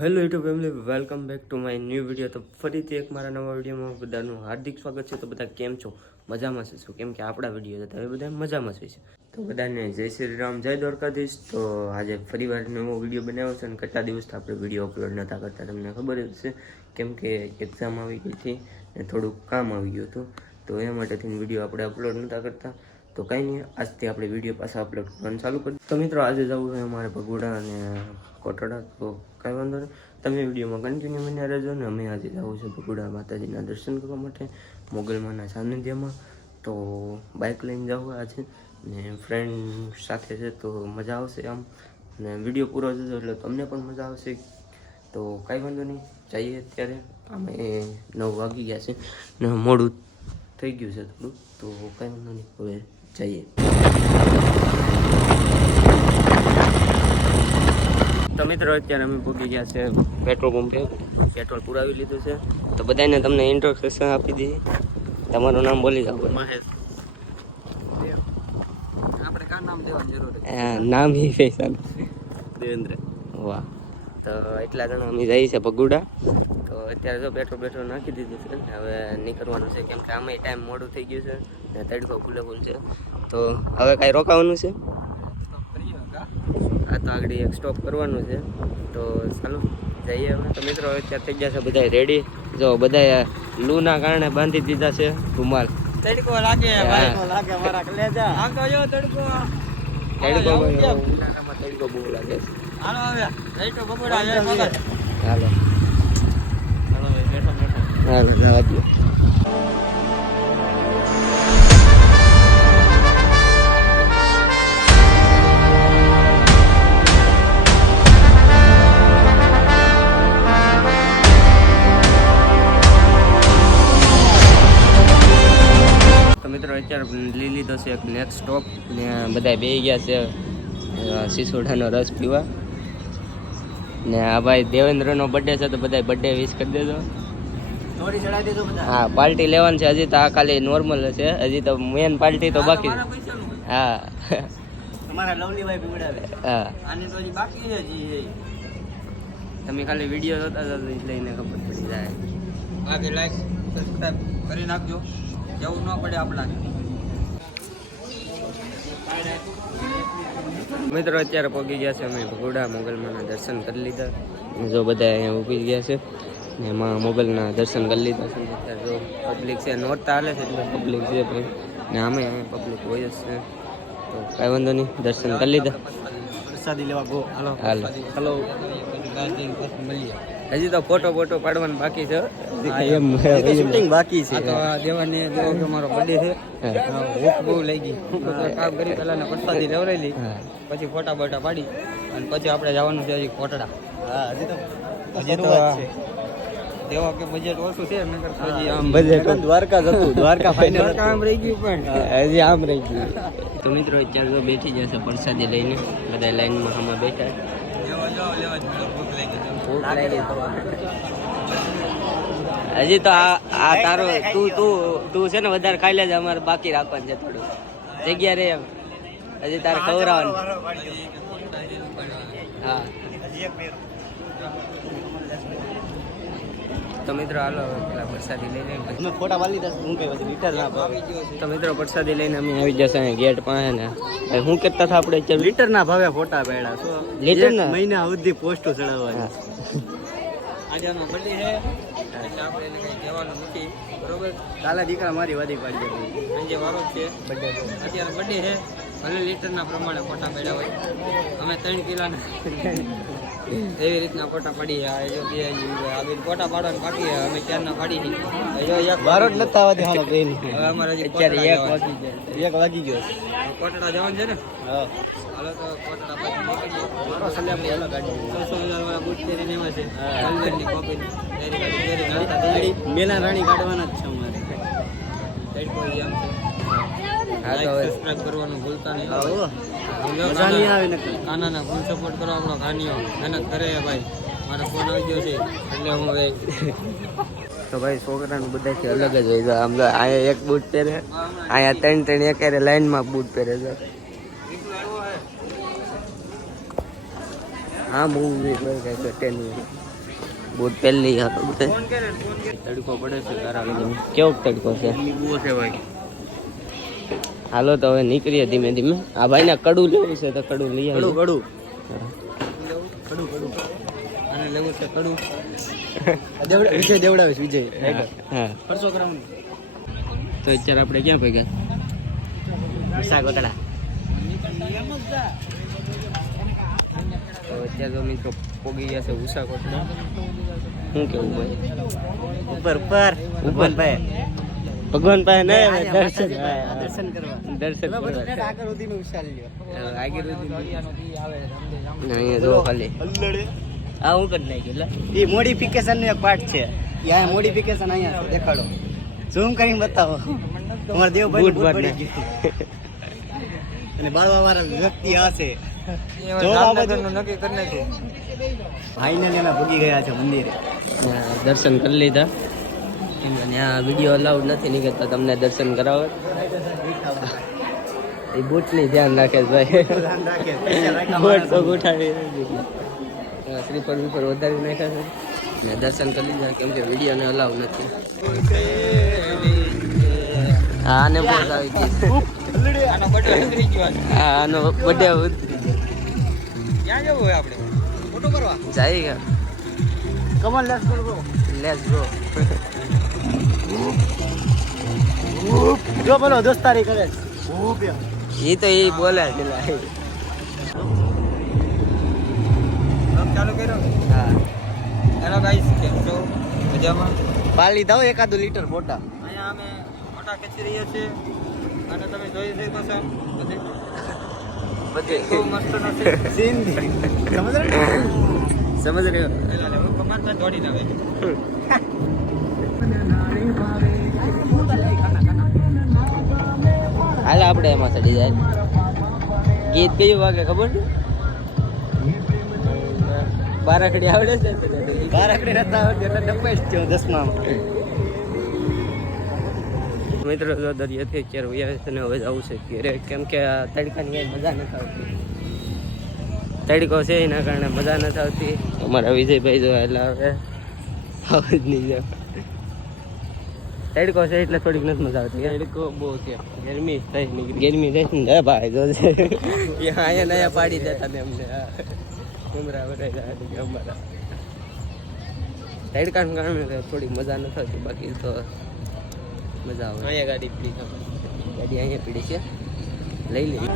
Hello YouTube family, welcome back to my new video. તો ફરીથી એક મારા નવા વિડીયોમાં બધાનું હાર્દિક સ્વાગત છે. તો બધા કેમ છો? મજામાં છે શું? કેમ કે આપણા વિડીયો હતા એ બધા મજામાં છે. તો બધાને જય શ્રી રામ, જય દ્વારકાધીશ. તો આજે ફરીવાર નવો વિડીયો બનાવ્યો છે અને કેટલા દિવસથી આપણે વિડીયો અપલોડ નહોતા કરતા, તમને ખબર જ છે. કેમ કે એક્ઝામ આવી ગઈ હતી અને થોડુંક કામ આવી ગયું હતું, તો એ માટેથી વિડીયો આપણે અપલોડ નહોતા કરતા. તો કંઈ નહીં, આજથી આપણે વિડીયો પાછા અપલોડ કરવાનું ચાલુ કરી. તો મિત્રો આજે જવું છે અમારે ભગોડા અને કોટડા, તો કાંઈ વાંધો નહીં, તમે વિડીયોમાં કન્ટિન્યુ બન્યા રહેજો. ને અમે આજે જવું છે ભગોડા માતાજીના દર્શન કરવા માટે, મોગલમાના સાનિધ્યમાં. તો બાઇક લઈને જવું આજે ને ફ્રેન્ડ સાથે છે, તો મજા આવશે આમ. ને વિડીયો પૂરો જજો એટલે તમને પણ મજા આવશે. તો કાંઈ વાંધો નહીં, જઈએ અત્યારે. અમે 9 વાગી ગયા છે ને મોડું થઈ ગયું છે થોડું, તો કાંઈ વાંધો નહીં, હવે જઈએ. તો મિત્રો અત્યારે અમે પહોંચી ગયા છે પેટ્રોલ પંપે, પેટ્રોલ પુરાવી લીધું છે. તો બધાને તમને ઇન્ટ્રોડક્શન આપી દઈએ. તમારું નામ બોલી જાઓ. મહેશ. આપણે કા નામ દેવાની જરૂર છે? નામ એ પૈસા દેવેન્દ્ર. વાહ. તો એટલા જણા અમે જઈએ છે ભગુડા. તો અત્યારે જો પેટ્રોલ નાખી દીધું છે, હવે નીકળવાનું છે. કેમ કે આમાં ટાઈમ મોડું થઈ ગયું છે ને તડકો ફૂલ છે. તો હવે કાંઈ રોકાવાનું છે? આ તો આગળ એક સ્ટોપ કરવાનું છે, તો ચાલો જઈએ હવે. તો મિત્રો અત્યારે થઈ ગયા છે બધા રેડી. જો બધા લૂના કારણે બાંધી દીધા છે રૂમાલ. તડકો લાગે મારા કલેજા. આમ તો જો તડકો ઉનાળામાં તડકો બહુ લાગે છે. હાલો હવે લાઈટો બગડા જાય મગજ. હાલો હાલો ભાઈ બેઠો હાલો જવા દો. મિત્રો અત્યારે લઈ લીધો છે એક નેક્સ્ટ સ્ટોપ ને બધા બેસી ગયા છે સિસોડાનો રસ પીવા. ને આ ભાઈ દેવેન્દ્રનો બર્થડે છે, તો બધા બર્થડે વિશ કરી દેજો. થોડી ચડાઈ દેજો બધા. હા, પાર્ટી લેવાની છે. હજી તો આ ખાલી નોર્મલ છે, હજી તો મેન પાર્ટી તો બાકી છે. હા તમારા લવલી ભાઈ પીવડાવે. હા, આની તો હજી બાકી છે જી. તમે ખાલી વિડીયો જોતા જાવ લઈને ખબર પડી જાય. આગે લાઈક સબસ્ક્રાઇબ કરી નાખજો, જવું ન પડે આપણાને. મિત્રો અત્યારે પહોંચી ગયા છે અમે ભગોડા, મોગલમાના દર્શન કરી લીધા. જો બધા અહીંયા ઊભી ગયા છે ને એમાં મોગલના દર્શન કરી લીધા છે. અત્યારે જો પબ્લિક છે, નોરતા હાલે છે એટલે પબ્લિક છે ભાઈ, ને અમે અહીંયા પબ્લિક હોય જ છે. તો કાંઈ વાંધો નહીં, દર્શન કરી લીધા. પ્રસાદી લેવા ગો. હાલો હાલો હાલો મળીએ. હજી તો ફોટો પાડવાનું બાકી છે. શૂટિંગ બાકી છે. તો દેવાને દેવો કે મારો બર્થડે છે, ભૂખ બહુ લાગી. કામ કરી પહેલા પ્રસાદી લેવડાવી પછી ફોટા બોટા પાડી અને પછી આપણે જવાનું છે હજી કોટડા. હા હજી તો દેવો કે બજેટ ઓછું છે, હજી આમ બજેટ દ્વારકા જતું, દ્વારકા ફાઇનલ કામ રહી ગયું, પણ હજી આમ રહી ગયું. તો મિત્રો અત્યારે જો બેઠી જશે પ્રસાદી લઈને, બધા લાઈનમાં આમાં બેઠા. હજી તો આ તારો તું છે ને વધારે ખાઈ લેજે, અમારે બાકી રાખવાનું છે થોડું, જગ્યા રે એમ. હજી તારે ખવડાવવાનું. હા તો મિત્રો હાલો પેલા પ્રસાદી લઈને ફોટા વાલી દસ હું કઈ લીટર ના ભાવે. તો મિત્રો પ્રસાદી લઈને અમે આવી જશે ગેટ પાસે ને. શું કરતા હતા આપણે? લીટર ના ભાવે ફોટા પાડ્યા. તો લીટર ના મહિના સુધી પોસ્ટો ચડાવવાની. આજે આનો બર્થડે છે એટલે આપણે એને કઈ કહેવાનું નથી, બરોબર? કાલે દીકરા મારી વાદી પાડી દે. આજે વારો છે બર્થડે, અત્યારે બર્થડે છે. ભલે લીટરના પ્રમાણે ફોટા પાડ્યા હોય, અમે 3 કિલોના એવી રીતના ફોટા પાડી. ફોટા પાડવાનું બાકી અમે ક્યારના પાડી નહીં. બારો જ નથી આવતી. હાલો બેન હવે અમારે અત્યારે 1 વાગી ગયો. કોટડા જવાનું છે ને? હા હાલો તો કોટડા મેલા રાણી કાઢવાના જ છે અમારે. સબસ્ક્રાઇબ કરવાનું ભૂલતા નહીં. કાનાના ફૂલ સપોર્ટ કરો. આપણો કાનીઓ મહેનત કરે ભાઈ. મારો ફોન આવી ગયો છે એટલે હું હવે તો ભાઈ છોકરાનું બધાથી અલગ જ હોય. આમ અહીંયા એક બૂટ પહેરે, અહીંયા 3 એક લાઈનમાં બૂટ પહેરે છે. હા બહુ બૂટ પહેલી બધે તડકો પડે છે તારા લગન કેવો તડકો છે બહુ છે ભાઈ. હાલો તો હવે નીકળીએ ધીમે ધીમે આ ભાઈ ને કડું લેવું છે તો કડું લઈ કડું આવીએ. કડું અને લેવું છે કડું. વિજય દેવડાવીશ વિજય. હા ખર્ચો કરાવવાનો. તો અત્યારે આપણે ક્યાં ભેગા સાગોતડા. તો અત્યારે તો મિત્રો પોગી ગયા છે ઉષા કોટડા. શું કેવું ભાઈ ઉપર ભગવાન પાસે દર્શન દર્શન કરવા. દર્શન કરવા આગળ સુધીનું વિશાલ લ્યો. આગળ અહીંયા જો ખાલી આ હું કરી નાખ્યું લે એ મોડિફિકેશન નો એક પાર્ટ છે. યા મોડિફિકેશન અહીંયા છે, દેખાડો. ઝૂમ કરીને બતાવો. તમારા દેવભાઈ બૂટ બૂટ બાટ પડી ગયું. અને બાળવા વાળા વ્યક્તિ આ છે. નક્કી કરી નાખ્યું ફાઇનલી અમે ભૂગી ગયા છે મંદિરે. દર્શન કરી લીધા અને આ વિડીયો અલાઉડ નથી નીકળતા તમને દર્શન કરાવો એ બૂટની ધ્યાન રાખે છે ભાઈ ધ્યાન રાખે. પૈસા રાખ્યા બૂટ તો માણસો. ઉઠાવી શ્રીફળ બીફળ વધારી નાખ્યા છે મેં દર્શન કરી લીધા કેમ કે વિડીયોને અલાઉડ નથી. હા આને બહુ આવી ગઈ આનો બર્થડે ઉતરી ગયો. હા આનો બર્થડે ઉતરી ક્યાં જવું હોય આપણે? ફોટો કરવા. જાય ગયા Kamal let's go. Let's go જો બોલો દોસ્તારી કરે. એ તો એ બોલે છે ચાલુ કર્યો. હા હેલો ગાઈસ, કેમ છો? મજામાં? પાલી દઉં એકાદું લીટર મોટા અહીંયા અમે ફોટા ખેંચી રહ્યા છીએ અને તમે જોઈ શકો છો બધે બહુ મસ્ત નથી સીન સમજ રહ્યો એટલે હું કમાર પર દોડીને આવે. હાલ આપણે એમાં ચડી જાય ગીત કયું વાગે ખબર છે બારાખડી આવડે છે બારાકડી નતા આવડતી એટલે ડબ્બાઈ જ થયો 10માં. મિત્રો જો દરિયાથી અત્યારે વયા છે ને હવે જવું છે ઘેરે કેમ કે આ તડકાની કઈ મજા નથી આવતી તડકો છે એના કારણે મજા નથી આવતી અમારા વિજયભાઈ જો એટલે હવે હવે જ નહીં જાવ તડકો છે એટલે થોડીક નથી મજા આવતી તડકો બહુ છે ગરમી થઈ ગરમી થઈ ને ભાઈ જો છે અહીંયા નયા પાડી દેતા ને અમને ઉમરા વરાઈ અમારા તડકાના કારણે થોડીક મજા નથી આવતી બાકી તો મજા આવે અહીંયા ગાડી પીડી અહીંયા પીડી છે લઈ લઈએ